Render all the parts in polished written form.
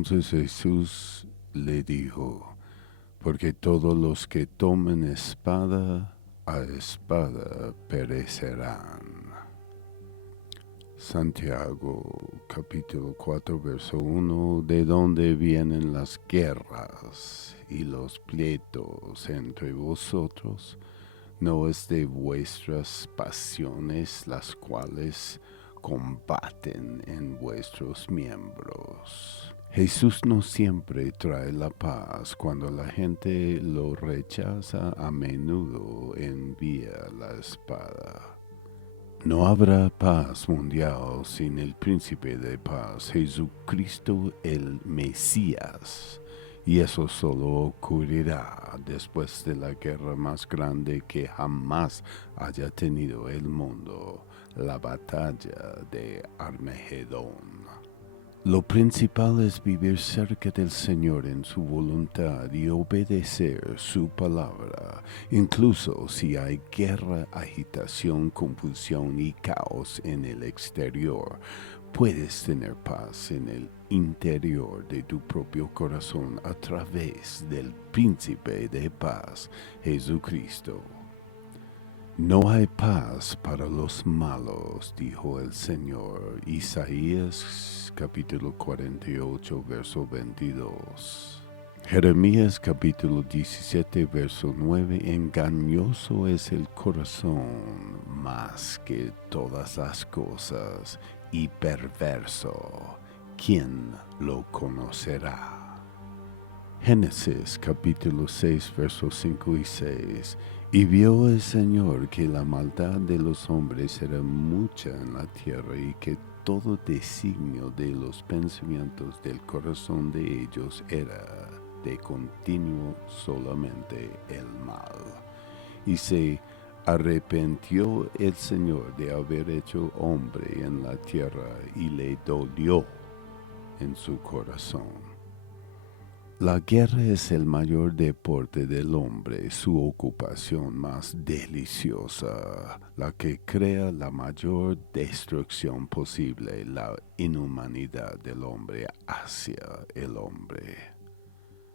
Entonces Jesús le dijo, porque todos los que tomen espada, a espada perecerán. Santiago capítulo 4 verso 1, de dónde vienen las guerras y los pleitos entre vosotros, no es de vuestras pasiones las cuales combaten en vuestros miembros. Jesús no siempre trae la paz. Cuando la gente lo rechaza, a menudo envía la espada. No habrá paz mundial sin el príncipe de paz, Jesucristo el Mesías. Y eso solo ocurrirá después de la guerra más grande que jamás haya tenido el mundo, la batalla de Armagedón. Lo principal es vivir cerca del Señor en su voluntad y obedecer su palabra, incluso si hay guerra, agitación, confusión y caos en el exterior. Puedes tener paz en el interior de tu propio corazón a través del Príncipe de Paz, Jesucristo. No hay paz para los malos, dijo el Señor. Isaías capítulo 48, verso 22. Jeremías capítulo 17, verso 9. Engañoso es el corazón más que todas las cosas y perverso. ¿Quién lo conocerá? Génesis capítulo 6, versos 5 y 6. Y vio el Señor que la maldad de los hombres era mucha en la tierra y que todo designio de los pensamientos del corazón de ellos era de continuo solamente el mal. Y se arrepintió el Señor de haber hecho hombre en la tierra y le dolió en su corazón. La guerra es el mayor deporte del hombre, su ocupación más deliciosa, la que crea la mayor destrucción posible, la inhumanidad del hombre hacia el hombre.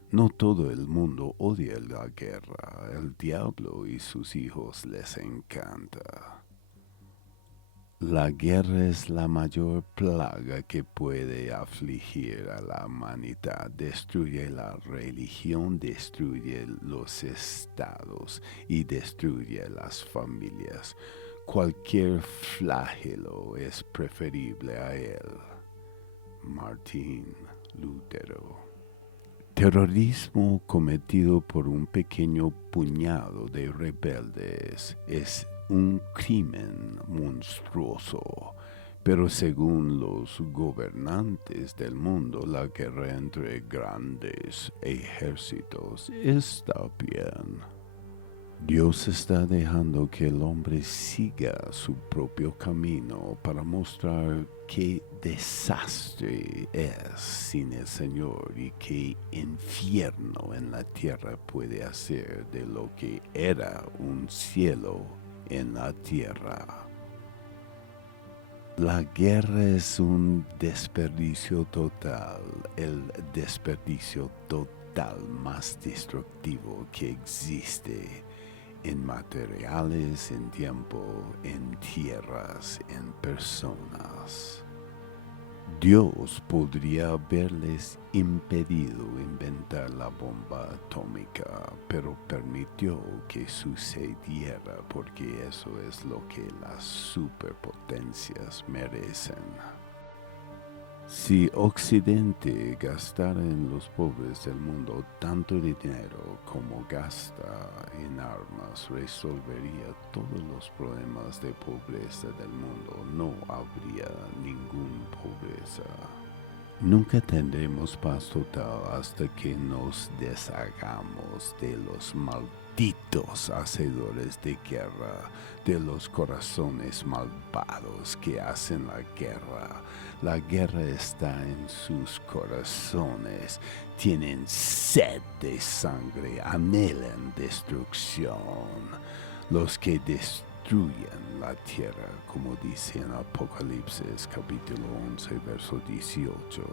No todo el mundo odia la guerra, el diablo y sus hijos les encanta. La guerra es la mayor plaga que puede afligir a la humanidad. Destruye la religión, destruye los estados y destruye las familias. Cualquier flagelo es preferible a él. Martín Lutero. Terrorismo cometido por un pequeño puñado de rebeldes es un crimen monstruoso, pero según los gobernantes del mundo, la guerra entre grandes ejércitos está bien. Dios está dejando que el hombre siga su propio camino para mostrar qué desastre es sin el Señor y qué infierno en la tierra puede hacer de lo que era un cielo en la tierra. La guerra es un desperdicio total, el desperdicio total más destructivo que existe en materiales, en tiempo, en tierras, en personas. Dios podría haberles impedido inventar la bomba atómica, pero permitió que sucediera porque eso es lo que las superpotencias merecen. Si Occidente gastara en los pobres del mundo tanto dinero como gasta en armas, resolvería todos los problemas de pobreza del mundo. No habría ninguna pobreza. Nunca tendremos paz total hasta que nos deshagamos de los malditos hacedores de guerra, de los corazones malvados que hacen la guerra. La guerra está en sus corazones. Tienen sed de sangre, anhelan destrucción. Los que destruyen la tierra, como dice en Apocalipsis capítulo 11, verso 18.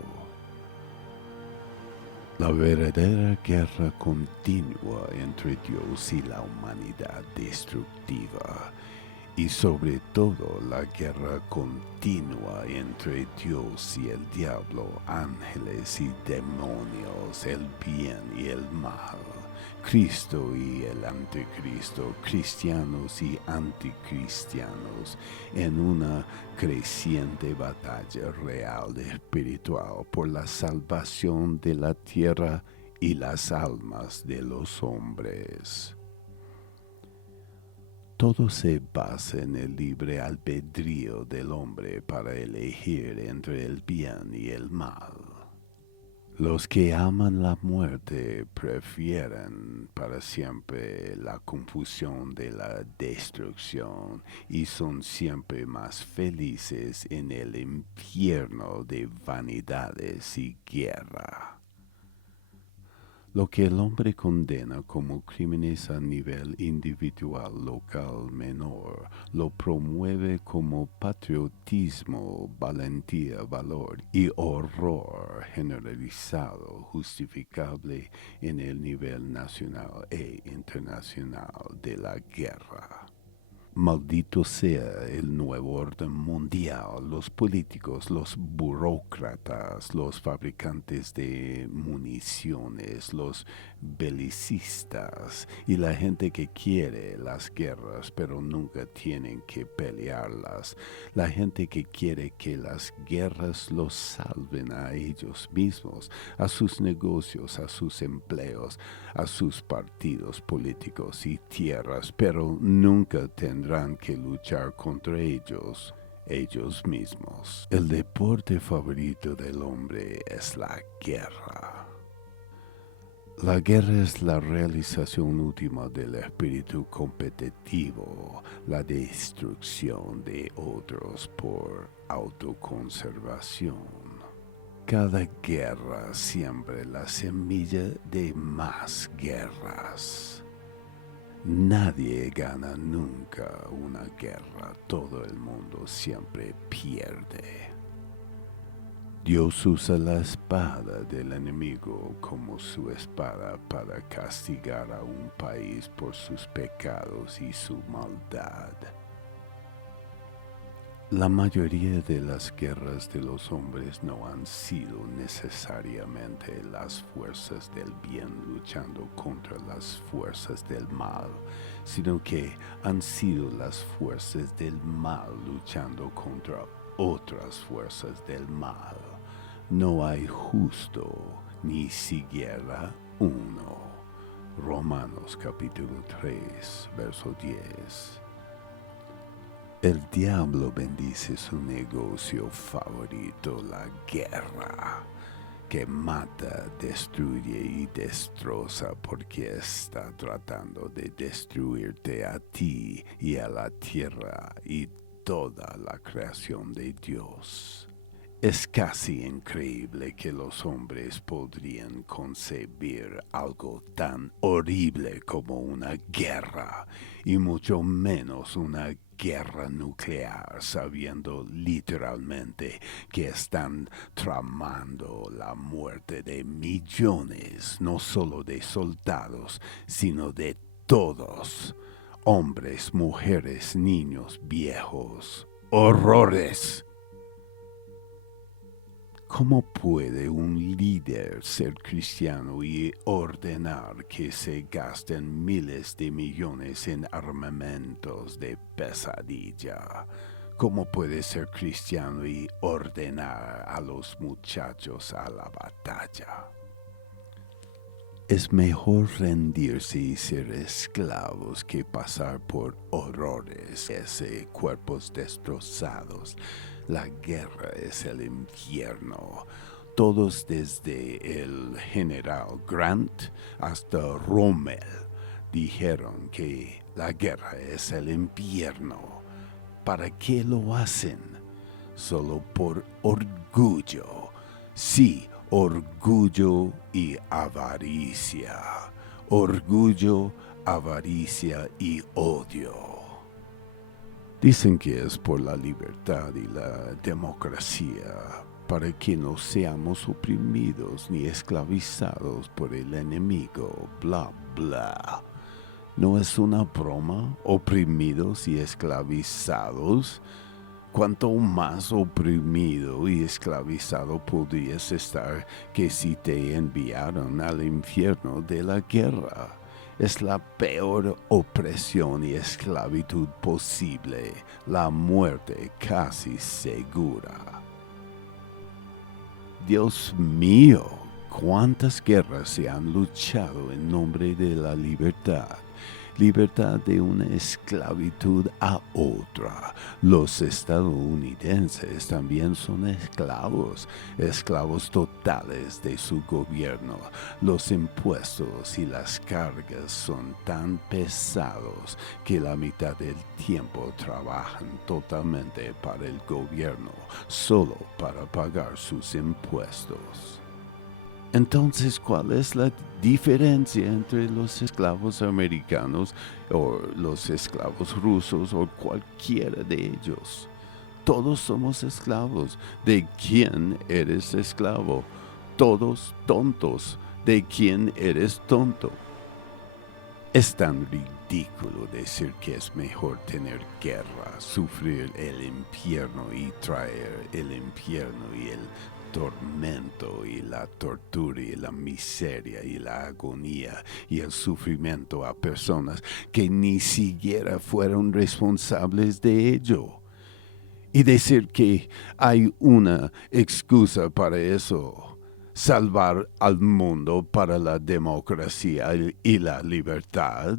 La verdadera guerra continua entre Dios y la humanidad destructiva, y sobre todo la guerra continua entre Dios y el diablo, ángeles y demonios, el bien y el mal, Cristo y el anticristo, cristianos y anticristianos, en una creciente batalla real espiritual por la salvación de la tierra y las almas de los hombres. Todo se basa en el libre albedrío del hombre para elegir entre el bien y el mal. Los que aman la muerte prefieren para siempre la confusión de la destrucción y son siempre más felices en el infierno de vanidades y guerra. Lo que el hombre condena como crímenes a nivel individual, local, menor, lo promueve como patriotismo, valentía, valor y horror generalizado, justificable en el nivel nacional e internacional de la guerra. Maldito sea el nuevo orden mundial, los políticos, los burócratas, los fabricantes de municiones, los belicistas y la gente que quiere las guerras pero nunca tienen que pelearlas. La gente que quiere que las guerras los salven a ellos mismos, a sus negocios, a sus empleos, a sus partidos políticos y tierras, pero nunca tendrán que luchar contra ellos mismos. El deporte favorito del hombre es la guerra. La guerra es la realización última del espíritu competitivo, la destrucción de otros por autoconservación. Cada guerra siembra la semilla de más guerras. Nadie gana nunca una guerra, todo el mundo siempre pierde. Dios usa la espada del enemigo como su espada para castigar a un país por sus pecados y su maldad. La mayoría de las guerras de los hombres no han sido necesariamente las fuerzas del bien luchando contra las fuerzas del mal, sino que han sido las fuerzas del mal luchando contra otras fuerzas del mal. No hay justo, ni siquiera uno. Romanos capítulo 3, verso 10. El diablo bendice su negocio favorito, la guerra, que mata, destruye y destroza porque está tratando de destruirte a ti y a la tierra y toda la creación de Dios. Es casi increíble que los hombres podrían concebir algo tan horrible como una guerra, y mucho menos una guerra nuclear, sabiendo literalmente que están tramando la muerte de millones, no solo de soldados, sino de todos, hombres, mujeres, niños, viejos. ¡Horrores! ¿Cómo puede un líder ser cristiano y ordenar que se gasten miles de millones en armamentos de pesadilla? ¿Cómo puede ser cristiano y ordenar a los muchachos a la batalla? Es mejor rendirse y ser esclavos que pasar por horrores, cuerpos destrozados. La guerra es el infierno. Todos desde el general Grant hasta Rommel dijeron que la guerra es el infierno. ¿Para qué lo hacen? Solo por orgullo. Sí, orgullo y avaricia. Orgullo, avaricia y odio. Dicen que es por la libertad y la democracia, para que no seamos oprimidos ni esclavizados por el enemigo, bla, bla. ¿No es una broma? Oprimidos y esclavizados. ¿Cuánto más oprimido y esclavizado podrías estar que si te enviaron al infierno de la guerra? Es la peor opresión y esclavitud posible, la muerte casi segura. Dios mío, cuántas guerras se han luchado en nombre de la libertad. Libertad de una esclavitud a otra. Los estadounidenses también son esclavos, esclavos totales de su gobierno. Los impuestos y las cargas son tan pesados que la mitad del tiempo trabajan totalmente para el gobierno, solo para pagar sus impuestos. Entonces, ¿cuál es la diferencia entre los esclavos americanos o los esclavos rusos o cualquiera de ellos? Todos somos esclavos. ¿De quién eres esclavo? Todos tontos. ¿De quién eres tonto? Es tan ridículo decir que es mejor tener guerra, sufrir el infierno y traer el infierno y el tormento y la tortura y la miseria y la agonía y el sufrimiento a personas que ni siquiera fueron responsables de ello. Y decir que hay una excusa para eso, salvar al mundo para la democracia y la libertad.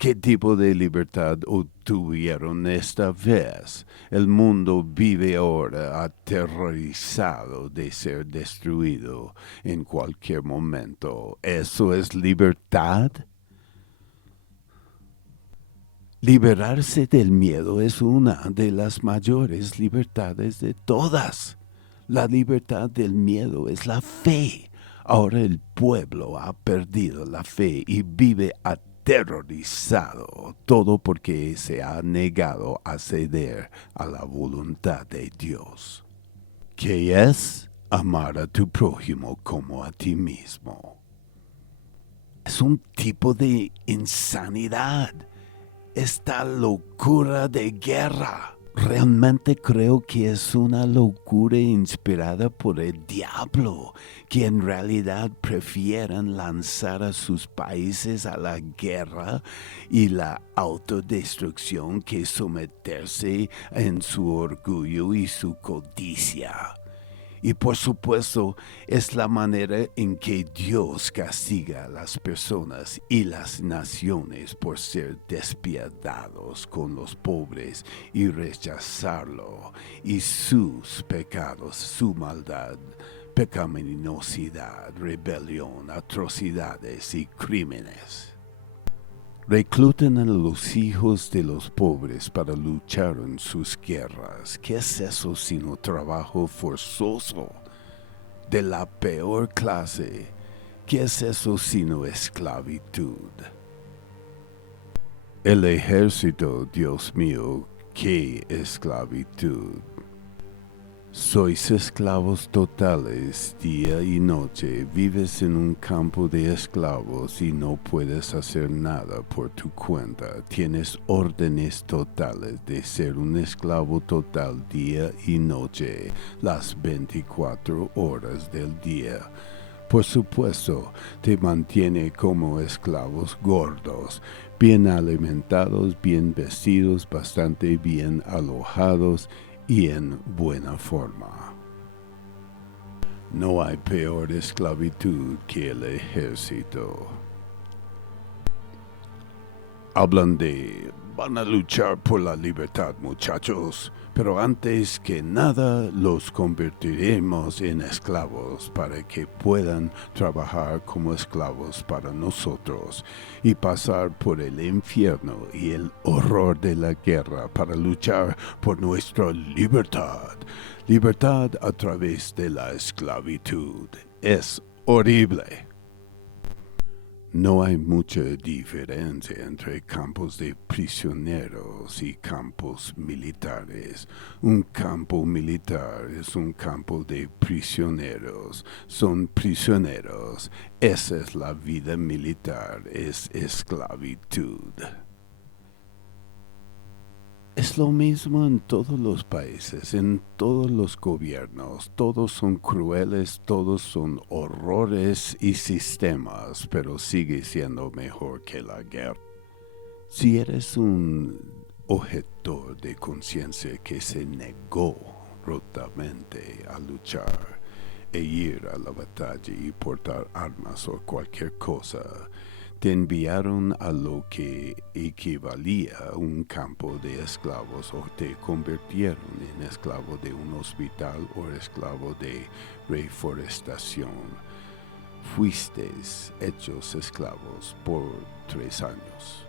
¿Qué tipo de libertad obtuvieron esta vez? El mundo vive ahora aterrorizado de ser destruido en cualquier momento. ¿Eso es libertad? Liberarse del miedo es una de las mayores libertades de todas. La libertad del miedo es la fe. Ahora el pueblo ha perdido la fe y vive aterrorizado, todo porque se ha negado a ceder a la voluntad de Dios, que es amar a tu prójimo como a ti mismo. Es un tipo de insanidad, esta locura de guerra. Realmente creo que es una locura inspirada por el diablo, que en realidad prefieren lanzar a sus países a la guerra y la autodestrucción que someterse en su orgullo y su codicia. Y por supuesto, es la manera en que Dios castiga a las personas y las naciones por ser despiadados con los pobres y rechazarlo, y sus pecados, su maldad, pecaminosidad, rebelión, atrocidades y crímenes. Reclutan a los hijos de los pobres para luchar en sus guerras. ¿Qué es eso sino trabajo forzoso de la peor clase? ¿Qué es eso sino esclavitud? El ejército, Dios mío, qué esclavitud. Sois esclavos totales día y noche, vives en un campo de esclavos y no puedes hacer nada por tu cuenta. Tienes órdenes totales de ser un esclavo total día y noche, las 24 horas del día. Por supuesto, te mantiene como esclavos gordos, bien alimentados, bien vestidos, bastante bien alojados y en buena forma. No hay peor esclavitud que el ejército. Hablan de, van a luchar por la libertad, muchachos, pero antes que nada los convertiremos en esclavos para que puedan trabajar como esclavos para nosotros y pasar por el infierno y el horror de la guerra para luchar por nuestra libertad. Libertad a través de la esclavitud. Es horrible. No hay mucha diferencia entre campos de prisioneros y campos militares. Un campo militar es un campo de prisioneros. Son prisioneros. Esa es la vida militar, es esclavitud. Es lo mismo en todos los países, en todos los gobiernos. Todos son crueles, todos son horrores y sistemas, pero sigue siendo mejor que la guerra. Si eres un objetor de conciencia que se negó rotamente a luchar e ir a la batalla y portar armas o cualquier cosa, te enviaron a lo que equivalía a un campo de esclavos o te convirtieron en esclavo de un hospital o esclavo de reforestación. Fuisteis hechos esclavos por 3 años.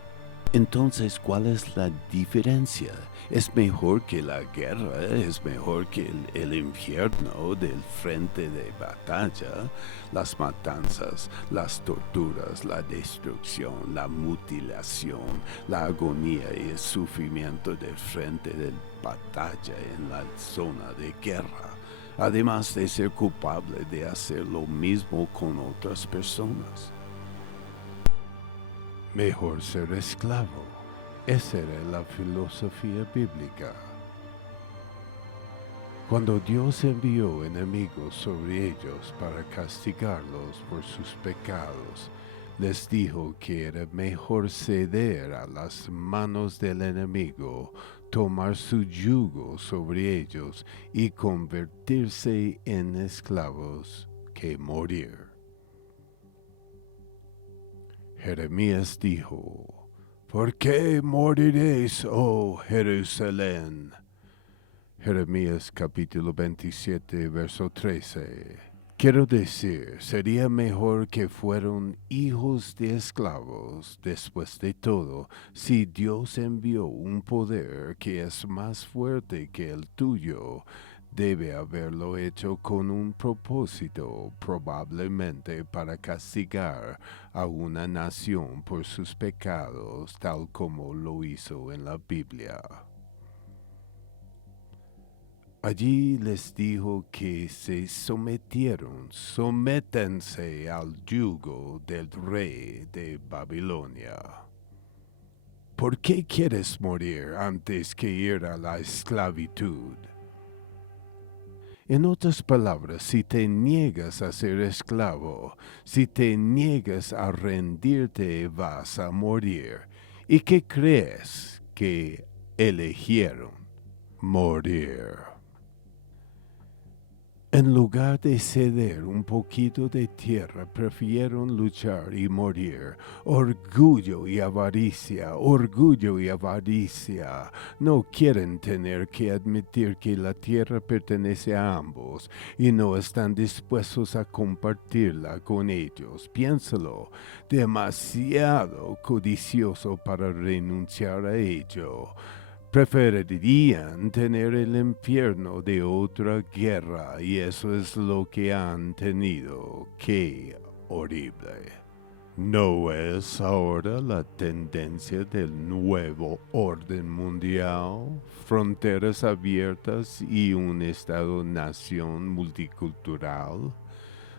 Entonces, ¿cuál es la diferencia? Es mejor que la guerra, es mejor que el infierno del frente de batalla, las matanzas, las torturas, la destrucción, la mutilación, la agonía y el sufrimiento del frente de batalla en la zona de guerra, además de ser culpable de hacer lo mismo con otras personas. Mejor ser esclavo. Esa era la filosofía bíblica. Cuando Dios envió enemigos sobre ellos para castigarlos por sus pecados, les dijo que era mejor ceder a las manos del enemigo, tomar su yugo sobre ellos y convertirse en esclavos que morir. Jeremías dijo: ¿Por qué moriréis, oh Jerusalén? Jeremías capítulo 27, verso 13. Quiero decir, sería mejor que fueran hijos de esclavos, después de todo, si Dios envió un poder que es más fuerte que el tuyo. Debe haberlo hecho con un propósito, probablemente para castigar a una nación por sus pecados, tal como lo hizo en la Biblia. Allí les dijo que se sométense al yugo del rey de Babilonia. ¿Por qué quieres morir antes que ir a la esclavitud? En otras palabras, si te niegas a ser esclavo, si te niegas a rendirte, vas a morir. ¿Y qué crees que eligieron? Morir. En lugar de ceder un poquito de tierra, prefirieron luchar y morir. Orgullo y avaricia, orgullo y avaricia. No quieren tener que admitir que la tierra pertenece a ambos y no están dispuestos a compartirla con ellos. Piénsalo, demasiado codicioso para renunciar a ello. Preferirían tener el infierno de otra guerra y eso es lo que han tenido. ¡Qué horrible! ¿No es ahora la tendencia del nuevo orden mundial? Fronteras abiertas y un Estado-nación multicultural.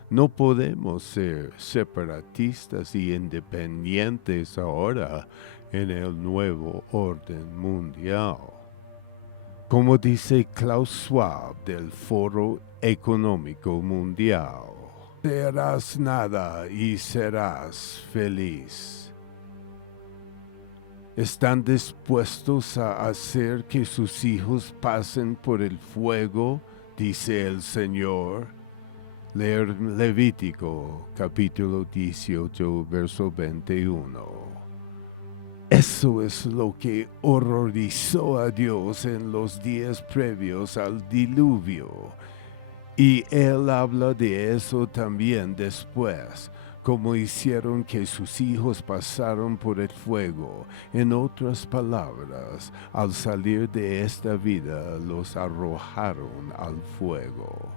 No podemos ser separatistas y independientes ahora en el nuevo orden mundial. Como dice Klaus Schwab del Foro Económico Mundial, serás nada y serás feliz. ¿Están dispuestos a hacer que sus hijos pasen por el fuego? Dice el Señor. Leer Levítico capítulo 18, verso 21. Eso es lo que horrorizó a Dios en los días previos al diluvio. Y Él habla de eso también después, como hicieron que sus hijos pasaron por el fuego. En otras palabras, al salir de esta vida, los arrojaron al fuego.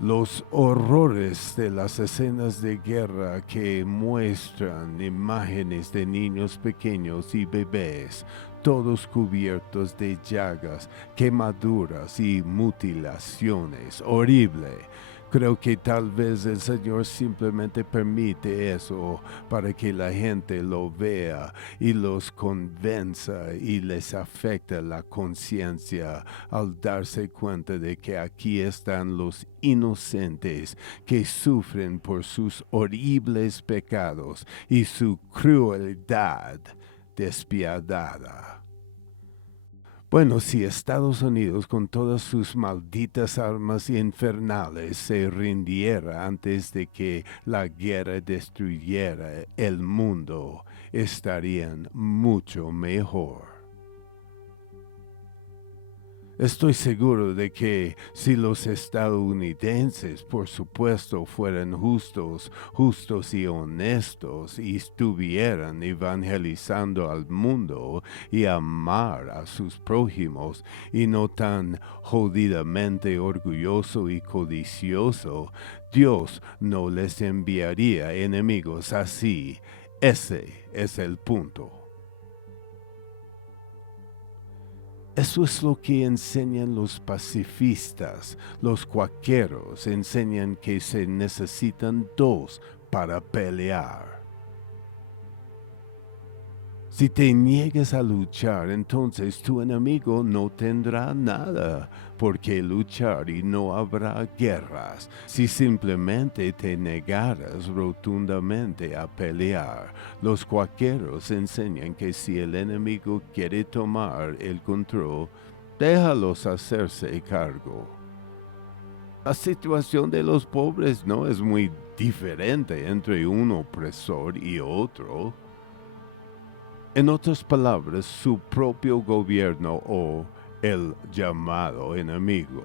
Los horrores de las escenas de guerra que muestran imágenes de niños pequeños y bebés, todos cubiertos de llagas, quemaduras y mutilaciones. Horrible. Creo que tal vez el Señor simplemente permite eso para que la gente lo vea y los convenza y les afecte la conciencia al darse cuenta de que aquí están los inocentes que sufren por sus horribles pecados y su crueldad despiadada. Bueno, si Estados Unidos con todas sus malditas armas infernales se rindiera antes de que la guerra destruyera el mundo, estarían mucho mejor. Estoy seguro de que si los estadounidenses, por supuesto, fueran justos y honestos y estuvieran evangelizando al mundo y amar a sus prójimos y no tan jodidamente orgulloso y codicioso, Dios no les enviaría enemigos así. Ese es el punto. Eso es lo que enseñan los pacifistas. Los cuáqueros enseñan que se necesitan dos para pelear. Si te niegas a luchar, entonces tu enemigo no tendrá nada por qué luchar y no habrá guerras. Si simplemente te negaras rotundamente a pelear, los cuáqueros enseñan que si el enemigo quiere tomar el control, déjalos hacerse cargo. La situación de los pobres no es muy diferente entre un opresor y otro. En otras palabras, su propio gobierno o el llamado enemigo.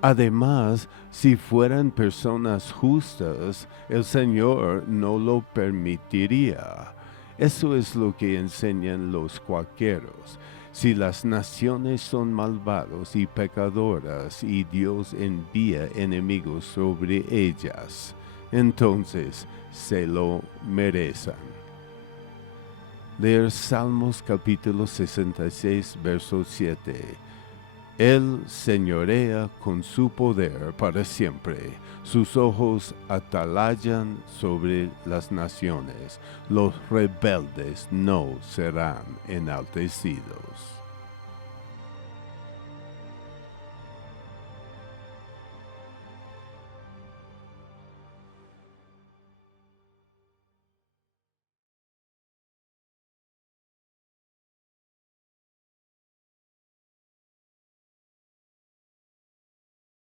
Además, si fueran personas justas, el Señor no lo permitiría. Eso es lo que enseñan los cuáqueros. Si las naciones son malvados y pecadoras y Dios envía enemigos sobre ellas, entonces se lo merecen. Leer Salmos capítulo 66, verso 7. Él señorea con su poder para siempre. Sus ojos atalayan sobre las naciones. Los rebeldes no serán enaltecidos.